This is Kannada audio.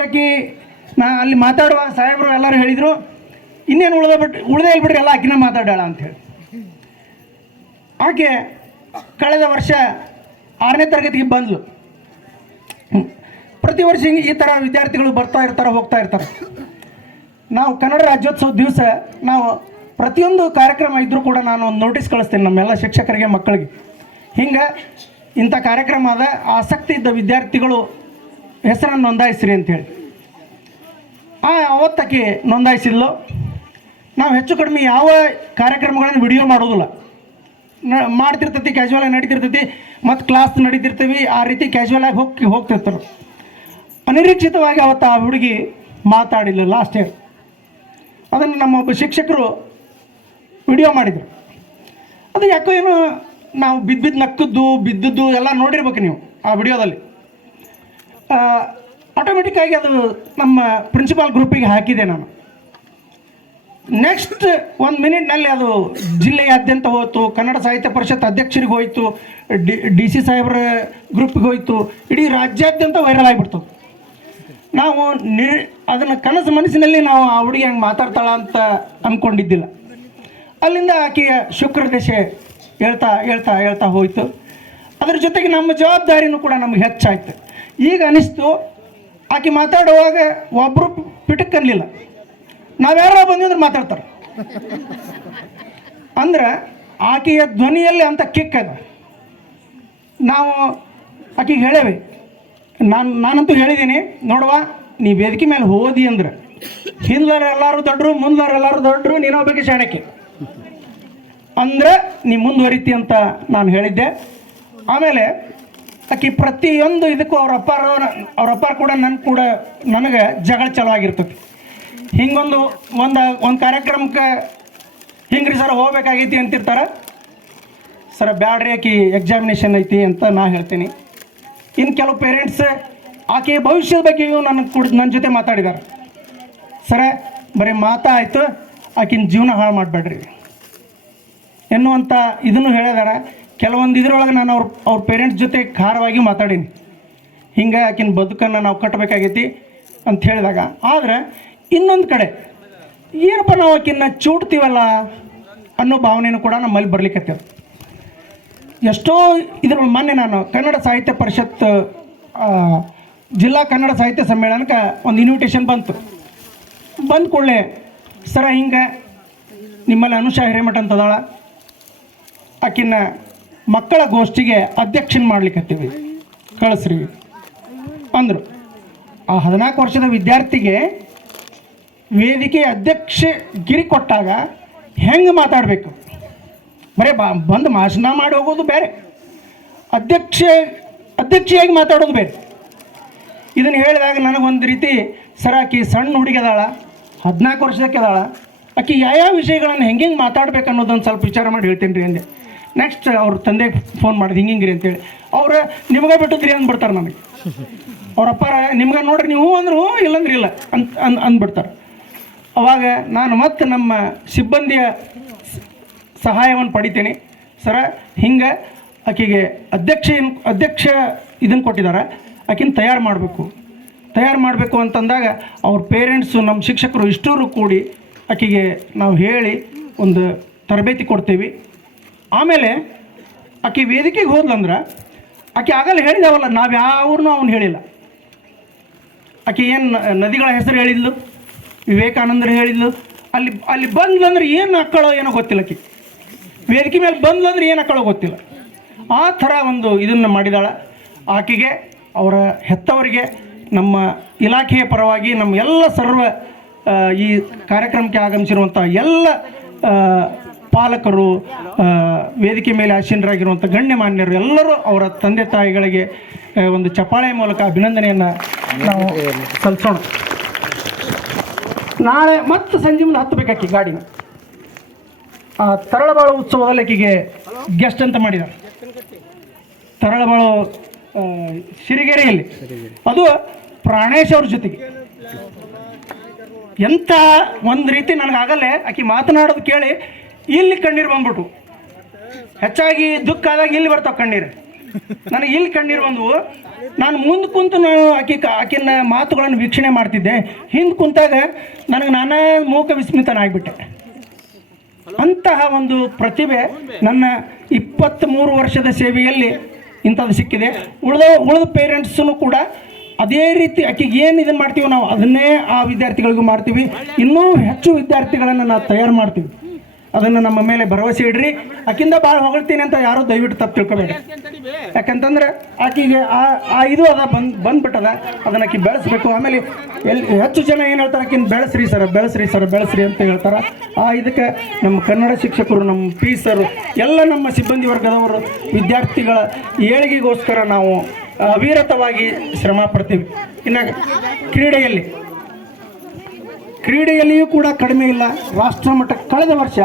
ಅಂದ್ರೆ ಆಕಿ ನಾ ಅಲ್ಲಿ ಮಾತಾಡುವಾಗ ಸಾಹೇಬರು ಎಲ್ಲರೂ ಹೇಳಿದರು, ಇನ್ನೇನು ಉಳ್ದೇ ಹೇಳ್ಬಿಟ್ರಿ ಎಲ್ಲ ಆಕಿನ ಮಾತಾಡೋಣ ಅಂಥೇಳಿ. ಆಕೆ ಕಳೆದ ವರ್ಷ 6ನೇ ತರಗತಿಗೆ ಬಂದ್ಲು. ಪ್ರತಿ ವರ್ಷ ಈ ಥರ ವಿದ್ಯಾರ್ಥಿಗಳು ಬರ್ತಾ ಇರ್ತಾರೆ, ಹೋಗ್ತಾ ಇರ್ತಾರೆ. ನಾವು ಕನ್ನಡ ರಾಜ್ಯೋತ್ಸವ ದಿವಸ ನಾವು ಪ್ರತಿಯೊಂದು ಕಾರ್ಯಕ್ರಮ ಇದ್ದರೂ ಕೂಡ ನಾನು ಒಂದು ನೋಟಿಸ್ ಕಳಿಸ್ತೇನೆ ನಮ್ಮೆಲ್ಲ ಶಿಕ್ಷಕರಿಗೆ, ಮಕ್ಕಳಿಗೆ. ಹಿಂಗೆ ಇಂಥ ಕಾರ್ಯಕ್ರಮ ಅದ, ಆಸಕ್ತಿ ಇದ್ದ ವಿದ್ಯಾರ್ಥಿಗಳು ಹೆಸರನ್ನು ನೋಂದಾಯಿಸ್ರಿ ಅಂಥೇಳಿ. ಅವತ್ತಕ್ಕೆ ನೋಂದಾಯಿಸಿದ್ಲು. ನಾವು ಹೆಚ್ಚು ಕಡಿಮೆ ಯಾವ ಕಾರ್ಯಕ್ರಮಗಳನ್ನು ವಿಡಿಯೋ ಮಾಡೋದಿಲ್ಲ, ಮಾಡ್ತಿರ್ತೈತಿ, ಕ್ಯಾಶುವಲಾಗಿ ನಡೀತಿರ್ತೈತಿ, ಮತ್ತು ಕ್ಲಾಸ್ ನಡೀತಿರ್ತೀವಿ, ಆ ರೀತಿ ಕ್ಯಾಶುವಲಾಗಿ ಹೋಗ್ತಿರ್ತಾರೆ. ಅನಿರೀಕ್ಷಿತವಾಗಿ ಅವತ್ತು ಆ ಹುಡುಗಿ ಮಾತಾಡಿಲ್ಲ ಲಾಸ್ಟ್ ಇಯರ್. ಅದನ್ನು ನಮ್ಮೊಬ್ಬ ಶಿಕ್ಷಕರು ವಿಡಿಯೋ ಮಾಡಿದರು. ಅದು ಯಾಕೋ ಏನು ನಾವು ಬಿದ್ದು ನಕ್ಕದ್ದು ಬಿದ್ದದ್ದು ಎಲ್ಲ ನೋಡಿರ್ಬೇಕು ನೀವು ಆ ವಿಡಿಯೋದಲ್ಲಿ. ಆಟೋಮೆಟಿಕ್ಕಾಗಿ ಅದು ನಮ್ಮ ಪ್ರಿನ್ಸಿಪಾಲ್ ಗ್ರೂಪಿಗೆ ಹಾಕಿದೆ ನಾನು. ನೆಕ್ಸ್ಟ್ 1 ಮಿನಿಟ್ನಲ್ಲಿ ಅದು ಜಿಲ್ಲೆಯಾದ್ಯಂತ ಹೋಯಿತು, ಕನ್ನಡ ಸಾಹಿತ್ಯ ಪರಿಷತ್ ಅಧ್ಯಕ್ಷರಿಗೆ ಹೋಯಿತು, ಡಿ ಸಿ ಸಾಹೇಬ್ರ ಗ್ರೂಪಿಗೆ ಹೋಯಿತು, ಇಡೀ ರಾಜ್ಯಾದ್ಯಂತ ವೈರಲ್ ಆಗಿಬಿಡ್ತು. ನಾವು ಅದನ್ನು ಕನಸು ಮನಸ್ಸಿನಲ್ಲಿ ನಾವು ಆ ಹುಡುಗಿ ಹಂಗೆ ಮಾತಾಡ್ತಾಳ ಅಂತ ಅಂದ್ಕೊಂಡಿದ್ದಿಲ್ಲ. ಅಲ್ಲಿಂದ ಆಕೆಯ ಶುಕ್ರ ದಶೆ ಹೇಳ್ತಾ ಹೇಳ್ತಾ ಹೇಳ್ತಾ ಹೋಯಿತು. ಅದ್ರ ಜೊತೆಗೆ ನಮ್ಮ ಜವಾಬ್ದಾರಿನೂ ಕೂಡ ನಮ್ಗೆ ಹೆಚ್ಚಾಯ್ತು. ಈಗ ಅನಿಸ್ತು, ಆಕೆ ಮಾತಾಡುವಾಗ ಒಬ್ಬರು ಪಿಟಕ್ ಅನ್ನಲಿಲ್ಲ, ನಾವ್ಯಾರೋ ಬಂದಿದ್ರೆ ಮಾತಾಡ್ತಾರೆ ಅಂದ್ರೆ ಆಕೆಯ ಧ್ವನಿಯಲ್ಲಿ ಅಂತ ಕಿಕ್ ಅದ. ನಾವು ಆಕೆಗೆ ಹೇಳೇವೆ, ನಾನಂತೂ ಹೇಳಿದ್ದೀನಿ, ನೋಡುವ ನೀ ವೇದಿಕೆ ಮೇಲೆ ಹೋದಿ ಅಂದ್ರೆ ಹಿಂದ್ಲಾರ ಎಲ್ಲರೂ ದೊಡ್ಡರು, ಮುಂದ್ಲಾರ ಎಲ್ಲರೂ ದೊಡ್ಡರು, ನೀನೊಬ್ಬಕ್ಕೆ ಶಾಣಕ್ಕೆ ಅಂದ್ರೆ ನೀ ಮುಂದುವರಿತಿ ಅಂತ ನಾನು ಹೇಳಿದ್ದೆ. ಆಮೇಲೆ ಆಕೆ ಪ್ರತಿಯೊಂದು ಇದಕ್ಕೂ ಅವ್ರ ಅಪ್ಪ ಕೂಡ ನನಗೆ ಜಗಳ ಚಲೋ ಆಗಿರ್ತದೆ. ಒಂದು ಕಾರ್ಯಕ್ರಮಕ್ಕೆ ಹಿಂಗ್ರಿ ಸರ್ ಹೋಗ್ಬೇಕಾಗೈತಿ ಅಂತಿರ್ತಾರೆ, ಸರ ಬ್ಯಾಡ್ರಿ ಆಕಿ ಎಕ್ಸಾಮಿನೇಷನ್ ಐತಿ ಅಂತ ನಾ ಹೇಳ್ತೀನಿ. ಇನ್ನು ಕೆಲವು ಪೇರೆಂಟ್ಸ್ ಆಕೆಯ ಭವಿಷ್ಯದ ಬಗ್ಗೆಯೂ ನನ್ನ ಜೊತೆ ಮಾತಾಡಿದ್ದಾರೆ. ಸರ ಬರೀ ಮಾತಾಯಿತು, ಆಕಿನ ಜೀವನ ಹಾಳು ಮಾಡಬೇಡ್ರಿ ಎನ್ನುವಂಥ ಇದನ್ನು ಹೇಳಿದಾರೆ. ಕೆಲವೊಂದು ಇದರೊಳಗೆ ನಾನು ಅವ್ರ ಪೇರೆಂಟ್ಸ್ ಜೊತೆ ಖಾರವಾಗಿ ಮಾತಾಡೀನಿ. ಹಿಂಗೆ ಆಕಿನ ಬದುಕನ್ನು ನಾವು ಕಟ್ಟಬೇಕಾಗೈತಿ ಅಂತ ಹೇಳಿದಾಗ. ಆದರೆ ಇನ್ನೊಂದು ಕಡೆ ಏನಪ್ಪ ನಾವು ಆಕಿನ್ನ ಚೂಡ್ತೀವಲ್ಲ ಅನ್ನೋ ಭಾವನೆಯೂ ಕೂಡ ನಮ್ಮಲ್ಲಿ ಬರ್ಲಿಕ್ಕತ್ತೇವೆ. ಎಷ್ಟೋ ಮೊನ್ನೆ ನಾನು ಕನ್ನಡ ಸಾಹಿತ್ಯ ಪರಿಷತ್ ಜಿಲ್ಲಾ ಕನ್ನಡ ಸಾಹಿತ್ಯ ಸಮ್ಮೇಳನಕ್ಕೆ ಒಂದು ಇನ್ವಿಟೇಷನ್ ಬಂತು. ಬಂದ ಕೂಡಲೇ ಸರ ಹಿಂಗೆ ನಿಮ್ಮಲ್ಲಿ ಅನುಷಾ ಹಿರೇಮಠ ಅಂತದಾಳ, ಆಕಿನ್ನ ಮಕ್ಕಳ ಗೋಷ್ಠಿಗೆ ಅಧ್ಯಕ್ಷನ ಮಾಡ್ಲಿಕ್ಕತ್ತೀವಿ, ಕಳಿಸ್ರಿ ಅಂದರು. ಆ 14 ವರ್ಷದ ವಿದ್ಯಾರ್ಥಿಗೆ ವೇದಿಕೆ ಅಧ್ಯಕ್ಷಗಿರಿ ಕೊಟ್ಟಾಗ ಹೆಂಗೆ ಮಾತಾಡಬೇಕು, ಬರೀ ಬಂದು ಭಾಷಣ ಮಾಡಿ ಹೋಗೋದು ಬೇರೆ, ಅಧ್ಯಕ್ಷಿಯಾಗಿ ಮಾತಾಡೋದು ಬೇರೆ. ಇದನ್ನು ಹೇಳಿದಾಗ ನನಗೊಂದು ರೀತಿ, ಸರ್ ಆಕಿ ಸಣ್ಣ ಹುಡುಗಿದಾಳ, 14 ವರ್ಷದಕ್ಕೆ ಅದಾಳ, ಆಕಿ ಯಾವ ವಿಷಯಗಳನ್ನು ಹೆಂಗೆ ಮಾತಾಡ್ಬೇಕು ಅನ್ನೋದೊಂದು ಸ್ವಲ್ಪ ವಿಚಾರ ಮಾಡಿ ಹೇಳ್ತೀನಿ ರೀ ಅಂದೆ. ನೆಕ್ಸ್ಟ್ ಅವ್ರ ತಂದೆಗೆ ಫೋನ್ ಮಾಡಿದೆ, ಹಿಂಗೆ ರೀ ಅಂತೇಳಿ. ಅವ್ರು ನಿಮಗೆ ಬಿಟ್ಟಿದ್ರಿ ಅಂದ್ಬಿಡ್ತಾರೆ ನನಗೆ. ಅವರಪ್ಪ ನಿಮ್ಗೆ ನೋಡ್ರಿ ನೀವು ಅಂದ್ರು ಇಲ್ಲಂದ್ರೆ ಇಲ್ಲ ಅಂದ್ಬಿಡ್ತಾರೆ. ಅವಾಗ ನಾನು ಮತ್ತೆ ನಮ್ಮ ಸಿಬ್ಬಂದಿಯ ಸಹಾಯವನ್ನು ಪಡಿತೀನಿ. ಸರ ಹಿಂಗೆ ಆಕೆಗೆ ಅಧ್ಯಕ್ಷ ಇದನ್ನು ಕೊಟ್ಟಿದ್ದಾರೆ, ಆಕಿನ ತಯಾರು ಮಾಡಬೇಕು ಅಂತಂದಾಗ ಅವ್ರ ಪೇರೆಂಟ್ಸು, ನಮ್ಮ ಶಿಕ್ಷಕರು ಇಷ್ಟೂರು ಕೂಡಿ ಆಕೆಗೆ ನಾವು ಹೇಳಿ ಒಂದು ತರಬೇತಿ ಕೊಡ್ತೀವಿ. ಆಮೇಲೆ ಆಕೆ ವೇದಿಕೆಗೆ ಹೋದ್ಲಂದ್ರೆ ಆಕೆ ಆಗಲ್ಲ ಹೇಳಿದಾವಲ್ಲ, ನಾವು ಯಾವ್ರನ್ನೂ ಅವನು ಹೇಳಿಲ್ಲ. ಆಕೆ ಏನು ನದಿಗಳ ಹೆಸರು ಹೇಳಿದ್ಲು, ವಿವೇಕಾನಂದರು ಹೇಳಿದ್ಲು. ಅಲ್ಲಿ ಬಂದ್ಲಂದ್ರೆ ಏನು ಹಾಕ್ಕೊಳ್ಳೋ ಏನೋ ಗೊತ್ತಿಲ್ಲ. ಆಕೆ ವೇದಿಕೆ ಮೇಲೆ ಬಂದ್ಲಂದ್ರೆ ಏನು ಹಾಕ್ಕೊಳ್ಳೋ ಗೊತ್ತಿಲ್ಲ. ಆ ಥರ ಒಂದು ಇದನ್ನು ಮಾಡಿದಾಳ. ಆಕೆಗೆ, ಅವರ ಹೆತ್ತವರಿಗೆ, ನಮ್ಮ ಇಲಾಖೆಯ ಪರವಾಗಿ, ನಮ್ಮ ಎಲ್ಲ ಈ ಕಾರ್ಯಕ್ರಮಕ್ಕೆ ಆಗಮಿಸಿರುವಂಥ ಎಲ್ಲ ಪಾಲಕರು, ವೇದಿಕೆ ಮೇಲೆ ಆಸೀನರಾಗಿರುವಂಥ ಗಣ್ಯಮಾನ್ಯರು ಎಲ್ಲರೂ ಅವರ ತಂದೆ ತಾಯಿಗಳಿಗೆ ಒಂದು ಚಪ್ಪಾಳೆ ಮೂಲಕ ಅಭಿನಂದನೆಯನ್ನು ನಾವು ಸಲ್ಲಿಸೋಣ. ನಾಳೆ ಮತ್ತೆ ಸಂಜೆ ಮುಂದೆ ಹತ್ತಬೇಕಾಕಿ ಗಾಡಿನ. ತರಳಬಾಳು ಉತ್ಸವದಲ್ಲಿ ಆಕೆಗೆ ಗೆಸ್ಟ್ ಅಂತ ಮಾಡಿದ್ದಾರೆ. ತರಳಬಾಳು ಸಿರಿಗೆರೆಯಲ್ಲಿ, ಅದು ಪ್ರಾಣೇಶ್ ಅವ್ರ ಜೊತೆಗೆ. ಎಂಥ ಒಂದು ರೀತಿ ನನಗಾಗಲ್ಲೇ ಆಕೆ ಮಾತನಾಡೋದು ಕೇಳಿ ಇಲ್ಲಿ ಕಣ್ಣೀರು ಬಂದ್ಬಿಟ್ಟು, ಹೆಚ್ಚಾಗಿ ದುಃಖ ಆದಾಗ ಇಲ್ಲಿ ಬರ್ತಾವೆ ಕಣ್ಣೀರು. ನನಗೆ ಇಲ್ಲಿ ಕಣ್ಣೀರು ಬಂದವು. ನಾನು ಮುಂದೆ ಕುಂತು ನಾನು ಆಕಿನ ಮಾತುಗಳನ್ನು ವೀಕ್ಷಣೆ ಮಾಡ್ತಿದ್ದೆ. ಹಿಂದೆ ಕುಂತಾಗ ನನಗೆ ನಾನಾ ಮೂಕ ವಿಸ್ಮಿತನಾಗ್ಬಿಟ್ಟೆ. ಅಂತಹ ಒಂದು ಪ್ರತಿಭೆ ನನ್ನ 23 ವರ್ಷದ ಸೇವೆಯಲ್ಲಿ ಇಂಥದ್ದು ಸಿಕ್ಕಿದೆ. ಉಳಿದ ಪೇರೆಂಟ್ಸನ್ನು ಕೂಡ ಅದೇ ರೀತಿ ಆಕೆಗೆ ಏನು ಇದನ್ನು ಮಾಡ್ತೀವಿ ನಾವು ಅದನ್ನೇ ಆ ವಿದ್ಯಾರ್ಥಿಗಳಿಗೂ ಮಾಡ್ತೀವಿ. ಇನ್ನೂ ಹೆಚ್ಚು ವಿದ್ಯಾರ್ಥಿಗಳನ್ನು ನಾವು ತಯಾರು ಮಾಡ್ತೀವಿ. ಅದನ್ನು ನಮ್ಮ ಮೇಲೆ ಭರವಸೆ ಇಡ್ರಿ. ಆಕಿಂದ ಭಾಳ ಹೊಗಳ್ತೀನಿ ಅಂತ ಯಾರೂ ದಯವಿಟ್ಟು ತಪ್ಪು ತಿಳ್ಕೊಬೇಡಿ. ಯಾಕಂತಂದ್ರೆ ಆಕೆಗೆ ಇದು ಅದ ಬಂದ್ಬಿಟ್ಟದ. ಅದನ್ನು ಆಕೆ ಬೆಳೆಸ್ಬೇಕು. ಆಮೇಲೆ ಹೆಚ್ಚು ಜನ ಏನು ಹೇಳ್ತಾರೆ, ಆಕಿನ ಬೆಳೆಸ್ರಿ ಸರ್ ಅಂತ ಹೇಳ್ತಾರೆ. ಇದಕ್ಕೆ ನಮ್ಮ ಕನ್ನಡ ಶಿಕ್ಷಕರು, ನಮ್ಮ ಪಿ ಸರ್, ಎಲ್ಲ ನಮ್ಮ ಸಿಬ್ಬಂದಿ ವರ್ಗದವರು ವಿದ್ಯಾರ್ಥಿಗಳ ಏಳಿಗೆಗೋಸ್ಕರ ನಾವು ಅವಿರತವಾಗಿ ಶ್ರಮ ಪಡ್ತೀವಿ. ಇನ್ನು ಕ್ರೀಡೆಯಲ್ಲಿಯೂ ಕೂಡ ಕಡಿಮೆ ಇಲ್ಲ. ರಾಷ್ಟ್ರ ಮಟ್ಟ ಕಳೆದ ವರ್ಷ